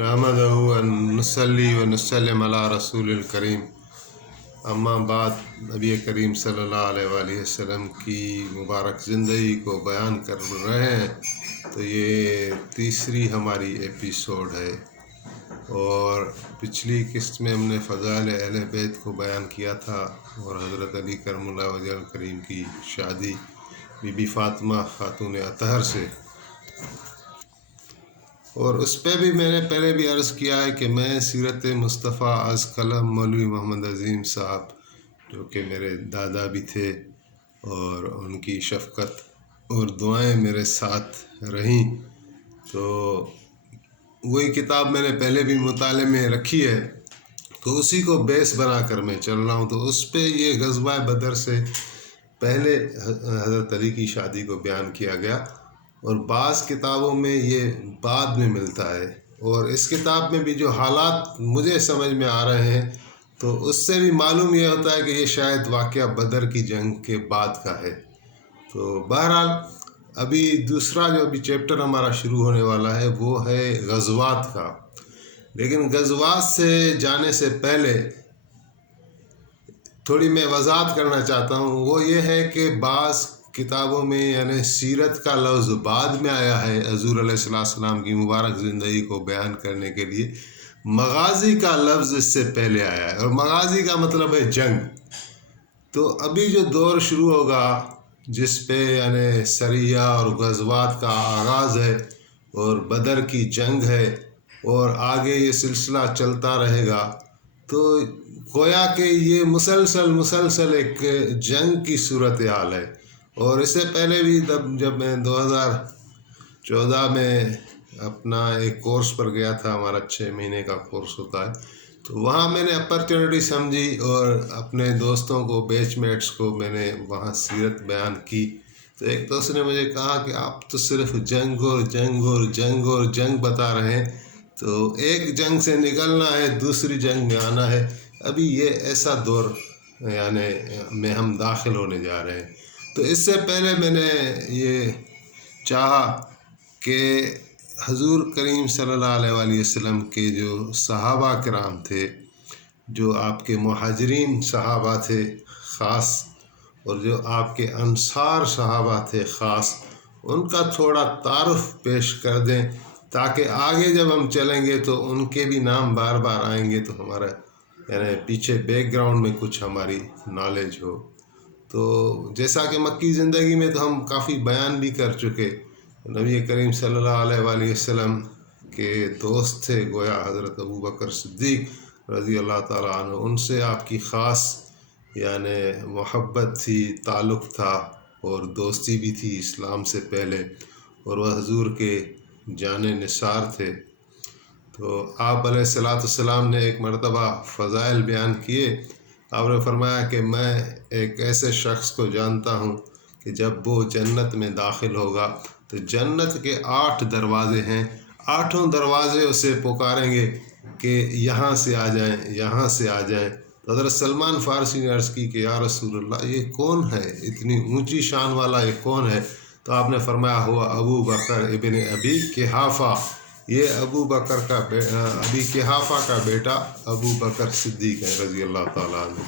نحمده ونصلي ونسلم علی رسول الکریم، اما بعد نبی کریم صلی اللہ علیہ وآلہ وسلم کی مبارک زندگی کو بیان کر رہے ہیں۔ تو یہ تیسری ہماری ایپیسوڈ ہے، اور پچھلی قسط میں ہم نے فضائل اہل بیت کو بیان کیا تھا، اور حضرت علی کرم اللہ وجہ الکریم کی شادی بی بی فاطمہ خاتون اطہر سے، اور اس پہ بھی میں نے پہلے بھی عرض کیا ہے کہ میں سیرت مصطفیٰ از قلم مولوی محمد عظیم صاحب، جو کہ میرے دادا بھی تھے، اور ان کی شفقت اور دعائیں میرے ساتھ رہیں، تو وہی کتاب میں نے پہلے بھی مطالعے میں رکھی ہے، تو اسی کو بیس بنا کر میں چل رہا ہوں۔ تو اس پہ یہ غزوہ بدر سے پہلے حضرت علی کی شادی کو بیان کیا گیا، اور بعض کتابوں میں یہ بعد میں ملتا ہے، اور اس کتاب میں بھی جو حالات مجھے سمجھ میں آ رہے ہیں، تو اس سے بھی معلوم یہ ہوتا ہے کہ یہ شاید واقعہ بدر کی جنگ کے بعد کا ہے۔ تو بہرحال ابھی دوسرا جو ابھی چیپٹر ہمارا شروع ہونے والا ہے وہ ہے غزوات کا، لیکن غزوات سے جانے سے پہلے تھوڑی میں وضاحت کرنا چاہتا ہوں۔ وہ یہ ہے کہ بعض کتابوں میں یعنی سیرت کا لفظ بعد میں آیا ہے، حضور علیہ السلام کی مبارک زندگی کو بیان کرنے کے لیے مغازی کا لفظ اس سے پہلے آیا ہے، اور مغازی کا مطلب ہے جنگ۔ تو ابھی جو دور شروع ہوگا جس پہ یعنی سریہ اور غزوات کا آغاز ہے، اور بدر کی جنگ ہے، اور آگے یہ سلسلہ چلتا رہے گا، تو گویا کہ یہ مسلسل ایک جنگ کی صورتحال ہے۔ اور اس سے پہلے بھی جب میں 2014 میں اپنا ایک کورس پر گیا تھا، ہمارا 6 مہینے کا کورس ہوتا ہے، تو وہاں میں نے اپرچونٹی سمجھی، اور اپنے دوستوں کو بیچ میٹس کو میں نے وہاں سیرت بیان کی، تو ایک دوست نے مجھے کہا کہ آپ تو صرف جنگ اور جنگ اور جنگ اور جنگ بتا رہے ہیں، تو ایک جنگ سے نکلنا ہے، دوسری جنگ میں آنا ہے۔ ابھی یہ ایسا دور یعنی میں ہم داخل ہونے جا رہے ہیں۔ تو اس سے پہلے میں نے یہ چاہا کہ حضور کریم صلی اللہ علیہ وآلہ وسلم کے جو صحابہ کرام تھے، جو آپ کے مہاجرین صحابہ تھے خاص، اور جو آپ کے انصار صحابہ تھے خاص، ان کا تھوڑا تعارف پیش کر دیں، تاکہ آگے جب ہم چلیں گے تو ان کے بھی نام بار بار آئیں گے، تو ہمارا یعنی پیچھے بیک گراؤنڈ میں کچھ ہماری نالج ہو۔ تو جیسا کہ مکی زندگی میں تو ہم کافی بیان بھی کر چکے، نبی کریم صلی اللہ علیہ وآلہ وسلم کے دوست تھے گویا حضرت ابوبکر صدیق رضی اللہ تعالیٰ عنہ، ان سے آپ کی خاص یعنی محبت تھی، تعلق تھا، اور دوستی بھی تھی اسلام سے پہلے، اور وہ حضور کے جان نثار تھے۔ تو آپ علیہ السلام نے ایک مرتبہ فضائل بیان کیے، آپ نے فرمایا کہ میں ایک ایسے شخص کو جانتا ہوں کہ جب وہ جنت میں داخل ہوگا تو جنت کے 8 دروازے ہیں، 8 دروازے اسے پکاریں گے کہ یہاں سے آ جائیں، یہاں سے آ جائیں۔ تو حضرت سلمان فارسی نے عرض کی کہ یا رسول اللہ، یہ کون ہے؟ اتنی اونچی شان والا یہ کون ہے؟ تو آپ نے فرمایا ہوا ابو بکر ابن ابی قحافہ، یہ ابو بکر کا ابی قحافہ کا بیٹا ابو بکر صدیق ہے رضی اللہ تعالیٰ عنہ۔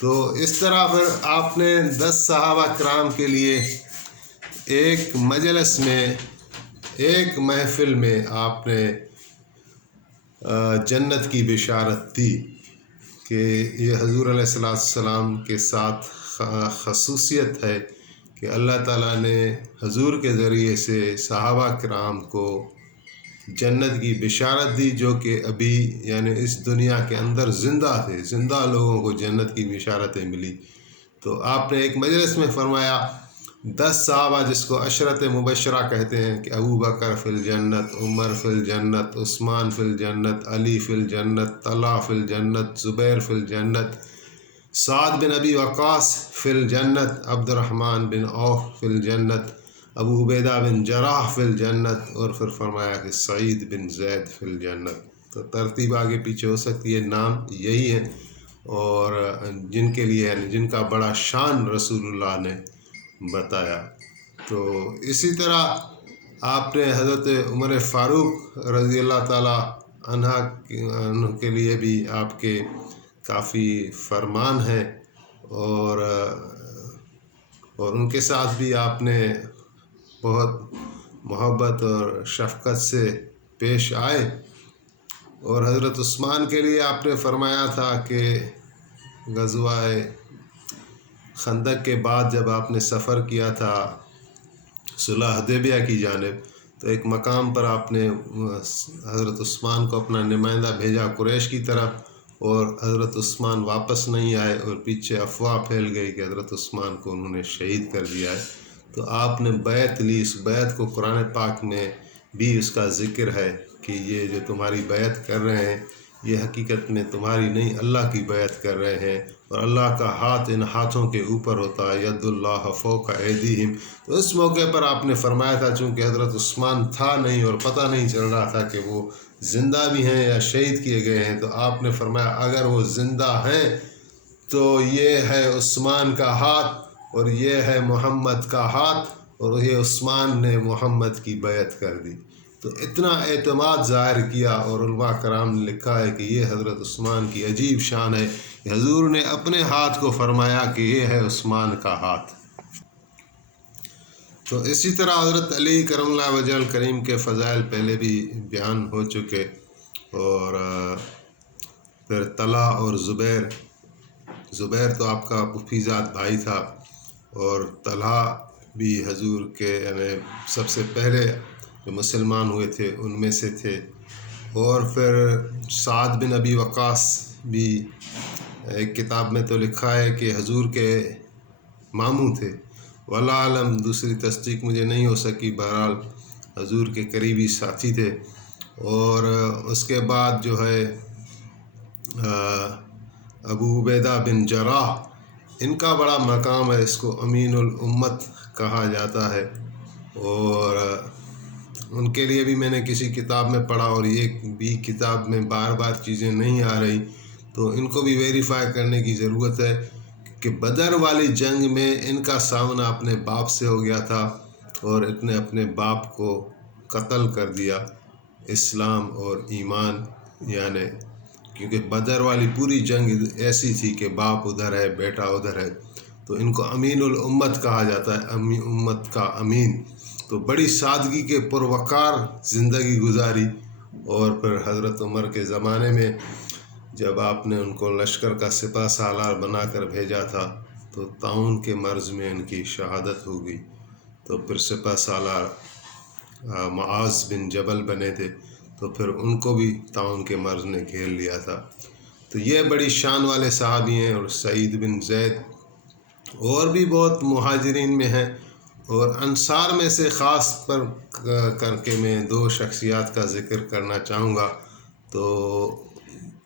تو اس طرح پھر آپ نے 10 صحابہ کرام کے لیے ایک مجلس میں، ایک محفل میں آپ نے جنت کی بشارت دی کہ یہ حضور علیہ السلام کے ساتھ خصوصیت ہے کہ اللہ تعالیٰ نے حضور کے ذریعے سے صحابہ کرام کو جنت کی بشارت دی، جو کہ ابھی یعنی اس دنیا کے اندر زندہ تھے، زندہ لوگوں کو جنت کی بشارتیں ملی۔ تو آپ نے ایک مجلس میں فرمایا 10 صحابہ جس کو عشرت مبشرہ کہتے ہیں کہ ابو بکر فی الجنت، عمر فی الجنت، عثمان فی الجنت، علی فی الجنت، طلحہ فی الجنت، زبیر فی الجنت، سعد بن ابی وقاص فی الجنت، عبد الرحمن بن عوف فی الجنت، ابو عبیدہ بن جراح فی الجنت، اور پھر فرمایا کہ سعید بن زید فی الجنت۔ تو ترتیب آگے پیچھے ہو سکتی ہے، نام یہی ہیں، اور جن کے لیے یعنی جن کا بڑا شان رسول اللہ نے بتایا۔ تو اسی طرح آپ نے حضرت عمر فاروق رضی اللہ تعالیٰ عنہا کے لیے بھی آپ کے کافی فرمان ہیں، اور ان کے ساتھ بھی آپ نے بہت محبت اور شفقت سے پیش آئے۔ اور حضرت عثمان کے لیے آپ نے فرمایا تھا کہ غزوہ خندق کے بعد جب آپ نے سفر کیا تھا صلح حدیبیہ کی جانب، تو ایک مقام پر آپ نے حضرت عثمان کو اپنا نمائندہ بھیجا قریش کی طرف، اور حضرت عثمان واپس نہیں آئے، اور پیچھے افواہ پھیل گئی کہ حضرت عثمان کو انہوں نے شہید کر دیا ہے۔ تو آپ نے بیعت لی، اس بیعت کو قرآن پاک میں بھی اس کا ذکر ہے کہ یہ جو تمہاری بیعت کر رہے ہیں یہ حقیقت میں تمہاری نہیں، اللہ کی بیعت کر رہے ہیں، اور اللہ کا ہاتھ ان ہاتھوں کے اوپر ہوتا ہے، ید اللہ فوق ایدیہم۔ تو اس موقع پر آپ نے فرمایا تھا، چونکہ حضرت عثمان تھا نہیں اور پتہ نہیں چل رہا تھا کہ وہ زندہ بھی ہیں یا شہید کیے گئے ہیں، تو آپ نے فرمایا اگر وہ زندہ ہیں تو یہ ہے عثمان کا ہاتھ، اور یہ ہے محمد کا ہاتھ، اور یہ عثمان نے محمد کی بیعت کر دی۔ تو اتنا اعتماد ظاہر کیا، اور علماء کرام نے لکھا ہے کہ یہ حضرت عثمان کی عجیب شان ہے کہ حضور نے اپنے ہاتھ کو فرمایا کہ یہ ہے عثمان کا ہاتھ۔ تو اسی طرح حضرت علی کرم اللہ وجہ الکریم کے فضائل پہلے بھی بیان ہو چکے، اور پھر طلحہ اور زبیر تو آپ کا پھوپھیزاد بھائی تھا، اور طلحہ بھی حضور کے یعنی سب سے پہلے جو مسلمان ہوئے تھے ان میں سے تھے، اور پھر سعد بن ابی وقاص بھی ایک کتاب میں تو لکھا ہے کہ حضور کے ماموں تھے، واللہ عالم دوسری تصدیق مجھے نہیں ہو سکی، بہرحال حضور کے قریبی ساتھی تھے۔ اور اس کے بعد جو ہے ابو عبیدہ بن جراح، ان کا بڑا مقام ہے، اس کو امین الامت کہا جاتا ہے، اور ان کے لیے بھی میں نے کسی کتاب میں پڑھا، اور یہ بھی کتاب میں بار بار چیزیں نہیں آ رہی، تو ان کو بھی ویریفائی کرنے کی ضرورت ہے کہ بدر والی جنگ میں ان کا سامنا اپنے باپ سے ہو گیا تھا، اور اتنے اپنے باپ کو قتل کر دیا، اسلام اور ایمان یعنی، کیونکہ بدر والی پوری جنگ ایسی تھی کہ باپ ادھر ہے بیٹا ادھر ہے، تو ان کو امین الامت کہا جاتا ہے، امت کا امین۔ تو بڑی سادگی کے پروقار زندگی گزاری، اور پھر حضرت عمر کے زمانے میں جب آپ نے ان کو لشکر کا سپہ سالار بنا کر بھیجا تھا تو طاعون کے مرض میں ان کی شہادت ہو گئی، تو پھر سپہ سالار معاذ بن جبل بنے تھے، تو پھر ان کو بھی طاعون کے مرض نے گھیر لیا تھا۔ تو یہ بڑی شان والے صحابی ہیں، اور سعید بن زید اور بھی بہت مہاجرین میں ہیں، اور انصار میں سے خاص پر کر کے میں دو شخصیات کا ذکر کرنا چاہوں گا۔ تو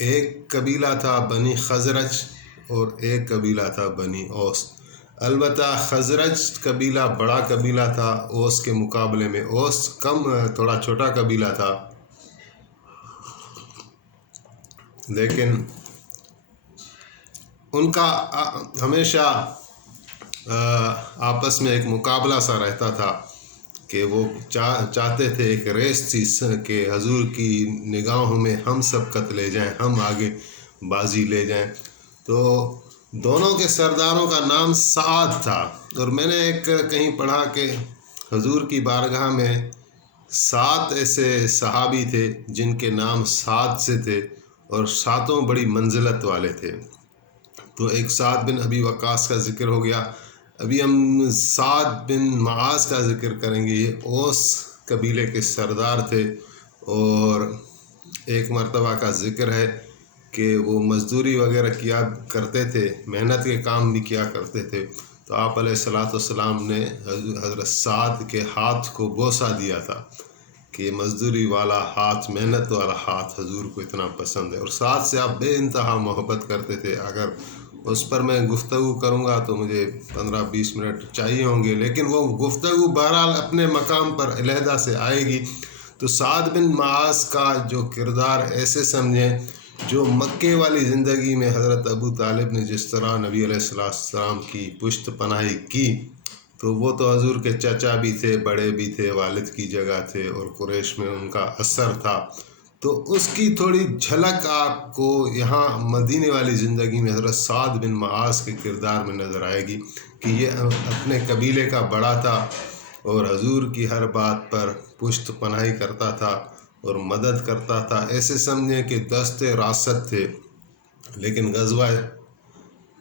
ایک قبیلہ تھا بنی خزرج، اور ایک قبیلہ تھا بنی اوس۔ البتہ خزرج قبیلہ بڑا قبیلہ تھا اوس کے مقابلے میں، اوس تھوڑا چھوٹا قبیلہ تھا، لیکن ان کا ہمیشہ آپس میں ایک مقابلہ سا رہتا تھا کہ وہ چاہتے تھے، ایک ریس تھی کہ حضور کی نگاہوں میں ہم سبقت لے جائیں، ہم آگے بازی لے جائیں۔ تو دونوں کے سرداروں کا نام سعد تھا، اور میں نے ایک کہیں پڑھا کہ حضور کی بارگاہ میں 7 ایسے صحابی تھے جن کے نام سعد سے تھے، اور 7 بڑی منزلت والے تھے۔ تو ایک سعد بن ابی وقاص کا ذکر ہو گیا، ابھی ہم سعد بن معاذ کا ذکر کریں گے۔ یہ اوس قبیلے کے سردار تھے، اور ایک مرتبہ کا ذکر ہے کہ وہ مزدوری وغیرہ کیا کرتے تھے، محنت کے کام بھی کیا کرتے تھے، تو آپ علیہ الصلوۃ والسلام نے حضرت سعد کے ہاتھ کو بوسہ دیا تھا کہ مزدوری والا ہاتھ، محنت والا ہاتھ حضور کو اتنا پسند ہے، اور سعد سے آپ بے انتہا محبت کرتے تھے۔ اگر اس پر میں گفتگو کروں گا تو مجھے 15-20 منٹ چاہیے ہوں گے، لیکن وہ گفتگو بہرحال اپنے مقام پر علیحدہ سے آئے گی۔ تو سعد بن معاذ کا جو کردار ایسے سمجھیں، جو مکے والی زندگی میں حضرت ابو طالب نے جس طرح نبی علیہ السلام کی پشت پناہی کی، تو وہ تو حضور کے چچا بھی تھے، بڑے بھی تھے، والد کی جگہ تھے، اور قریش میں ان کا اثر تھا، تو اس کی تھوڑی جھلک آپ کو یہاں مدینے والی زندگی میں حضرت سعد بن معاذ کے کردار میں نظر آئے گی کہ یہ اپنے قبیلے کا بڑا تھا اور حضور کی ہر بات پر پشت پناہی کرتا تھا اور مدد کرتا تھا. ایسے سمجھیں کہ دست راست تھے. لیکن غزوہ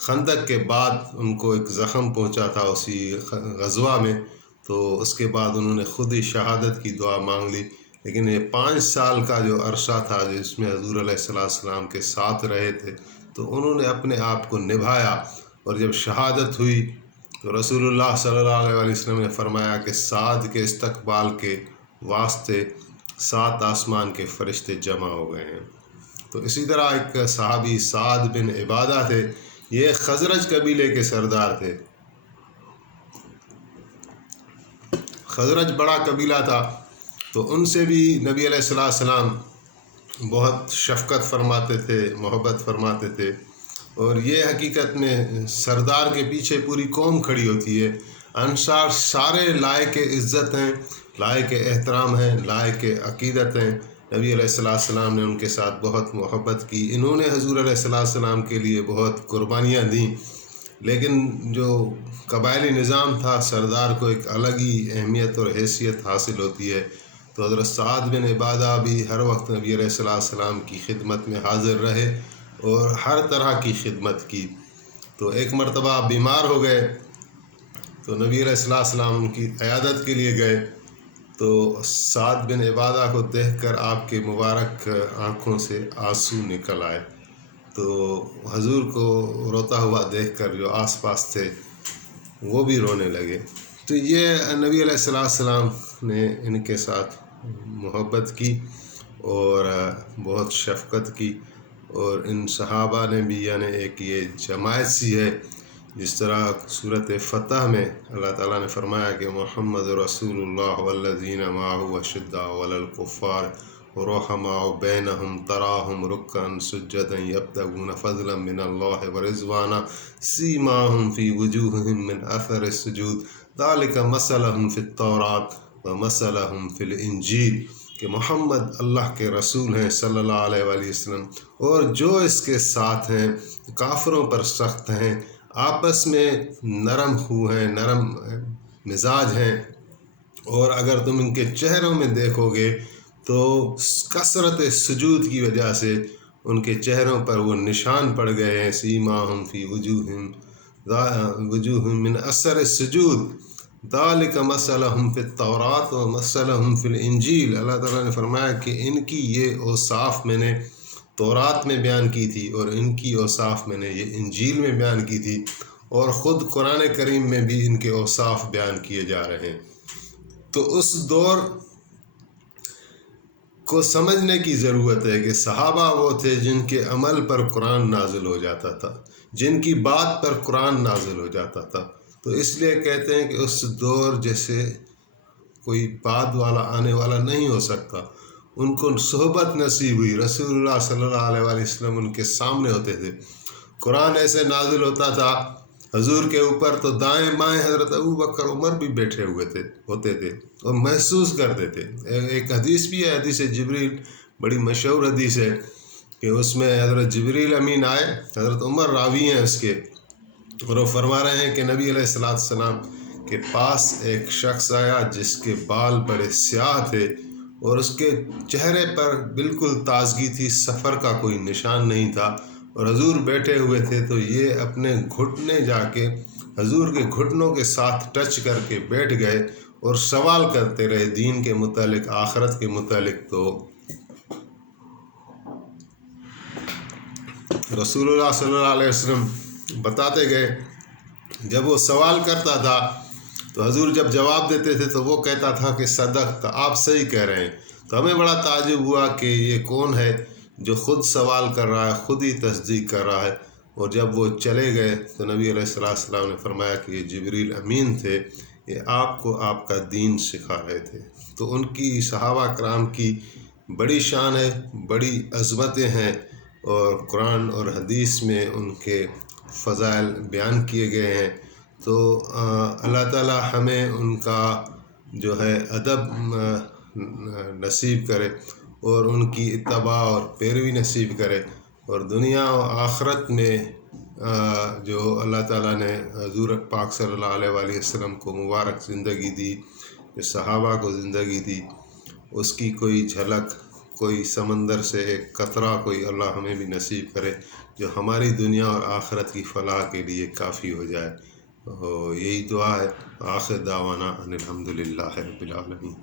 خندق کے بعد ان کو ایک زخم پہنچا تھا اسی غزوہ میں، تو اس کے بعد انہوں نے خود ہی شہادت کی دعا مانگ لی. لیکن یہ 5 سال کا جو عرصہ تھا جس میں حضور علیہ السلام کے ساتھ رہے تھے، تو انہوں نے اپنے آپ کو نبھایا. اور جب شہادت ہوئی تو رسول اللہ صلی اللہ علیہ وسلم نے فرمایا کہ سعد کے استقبال کے واسطے 7 آسمان کے فرشتے جمع ہو گئے ہیں. تو اسی طرح ایک صحابی سعد بن عبادہ تھے. یہ خزرج قبیلے کے سردار تھے. خزرج بڑا قبیلہ تھا، تو ان سے بھی نبی علیہ السلام بہت شفقت فرماتے تھے، محبت فرماتے تھے. اور یہ حقیقت میں سردار کے پیچھے پوری قوم کھڑی ہوتی ہے. انصار سارے لائق عزت ہیں، لائق احترام ہیں، لائق عقیدت ہیں. نبی علیہ السلام نے ان کے ساتھ بہت محبت کی. انہوں نے حضور علیہ السلام کے لیے بہت قربانیاں دیں. لیکن جو قبائلی نظام تھا، سردار کو ایک الگ ہی اہمیت اور حیثیت حاصل ہوتی ہے. تو حضرت سعد بن عبادہ بھی ہر وقت نبی علیہ السلام کی خدمت میں حاضر رہے اور ہر طرح کی خدمت کی. تو ایک مرتبہ آپ بیمار ہو گئے تو نبی علیہ السلام ان کی عیادت کے لیے گئے. تو سعد بن عبادہ کو دیکھ کر آپ کے مبارک آنکھوں سے آنسو نکل آئے. تو حضور کو روتا ہوا دیکھ کر جو آس پاس تھے وہ بھی رونے لگے. تو یہ نبی علیہ السلام نے ان کے ساتھ محبت کی اور بہت شفقت کی. اور ان صحابہ نے بھی یعنی ایک یہ جماعت سی ہے. جس طرح صورت فتح میں اللہ تعالیٰ نے فرمایا کہ محمد رسول اللہ والذین معه اشداء علی الکفار رحماء بینہم تراہم رکعا سجدا یبتغون فضلا من اللہ ورضوانا سیماہم فی وجوہہم من اثر السجود ذلک مثلہم فی التوراۃ ومثلہم فی الانجیل. کہ محمد اللہ کے رسول ہیں صلی اللہ علیہ وآلہ وسلم، اور جو اس کے ساتھ ہیں کافروں پر سخت ہیں، آپس میں نرم خو ہیں، نرم مزاج ہیں. اور اگر تم ان کے چہروں میں دیکھو گے تو کثرت سجود کی وجہ سے ان کے چہروں پر وہ نشان پڑ گئے ہیں. سیماہم فی وجوہہم من اثر السجود ذالک مثلہم فی التوراۃ و مثلہم فی الانجیل. اللہ تعالیٰ نے فرمایا کہ ان کی یہ اوصاف میں نے تورات میں بیان کی تھی اور ان کی اوصاف میں نے یہ انجیل میں بیان کی تھی، اور خود قرآن کریم میں بھی ان کے اوصاف بیان کیے جا رہے ہیں. تو اس دور کو سمجھنے کی ضرورت ہے کہ صحابہ وہ تھے جن کے عمل پر قرآن نازل ہو جاتا تھا، جن کی بات پر قرآن نازل ہو جاتا تھا. تو اس لیے کہتے ہیں کہ اس دور جیسے کوئی بعد والا آنے والا نہیں ہو سکتا. ان کو صحبت نصیب ہوئی. رسول اللہ صلی اللہ علیہ وآلہ وسلم ان کے سامنے ہوتے تھے. قرآن ایسے نازل ہوتا تھا حضور کے اوپر تو دائیں بائیں حضرت ابوبکر عمر بھی بیٹھے ہوتے تھے اور محسوس کرتے تھے. ایک حدیث بھی ہے، حدیث جبریل، بڑی مشہور حدیث ہے کہ اس میں حضرت جبریل امین آئے، حضرت عمر راوی ہیں اس کے، اور وہ فرما رہے ہیں کہ نبی علیہ السلام کے پاس ایک شخص آیا جس کے بال بڑے سیاہ تھے اور اس کے چہرے پر بالکل تازگی تھی، سفر کا کوئی نشان نہیں تھا. اور حضور بیٹھے ہوئے تھے تو یہ اپنے گھٹنے جا کے حضور کے گھٹنوں کے ساتھ ٹچ کر کے بیٹھ گئے اور سوال کرتے رہے دین کے متعلق، آخرت کے متعلق. تو رسول اللہ صلی اللہ علیہ وسلم بتاتے گئے. جب وہ سوال کرتا تھا تو حضور جب جواب دیتے تھے تو وہ کہتا تھا کہ صدق، آپ صحیح کہہ رہے ہیں. تو ہمیں بڑا تعجب ہوا کہ یہ کون ہے جو خود سوال کر رہا ہے، خود ہی تصدیق کر رہا ہے. اور جب وہ چلے گئے تو نبی علیہ السلام نے فرمایا کہ یہ جبریل امین تھے، یہ آپ کو آپ کا دین سکھا رہے تھے. تو ان کی صحابہ کرام کی بڑی شان ہے، بڑی عظمتیں ہیں، اور قرآن اور حدیث میں ان کے فضائل بیان کیے گئے ہیں. تو اللہ تعالی ہمیں ان کا جو ہے ادب نصیب کرے اور ان کی اتباع اور پیروی نصیب کرے، اور دنیا و آخرت میں جو اللہ تعالیٰ نے حضور پاک صلی اللہ علیہ وآلہ وسلم کو مبارک زندگی دی، جو صحابہ کو زندگی دی، اس کی کوئی جھلک، کوئی سمندر سے ایک قطرہ کوئی اللہ ہمیں بھی نصیب کرے، جو ہماری دنیا اور آخرت کی فلاح کے لیے کافی ہو جائے۔ یہی دعا ہے۔ آخر دعوانا ان الحمد للہ رب العالمین۔